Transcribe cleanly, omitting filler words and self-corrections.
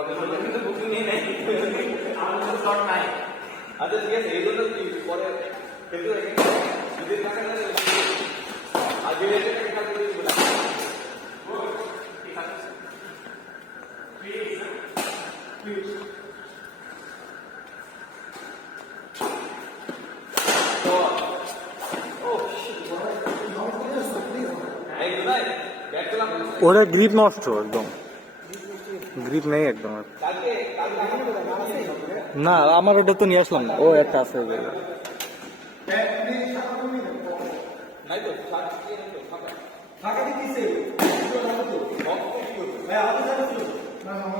কিন্তু বুকিং নেই নাই আমার কাছে স্লট নাই। আচ্ছা ঠিক আছে, এই জন্য কি পরে কিন্তু যদি টাকা না আগে এসে টাকা দিয়ে দিই ও ঠিক আছে প্লিজ তো ও এই ভাই ব্যাক করলাম ওটা গ্রিপ নষ্ট একদম, গ্রিপ নেই একদম। কালকে না আমার ওটা তো নিয়ে আসলাম না, ও একটা আছে নাই তো টাকা দিতেছে ভাই আমাদের জানো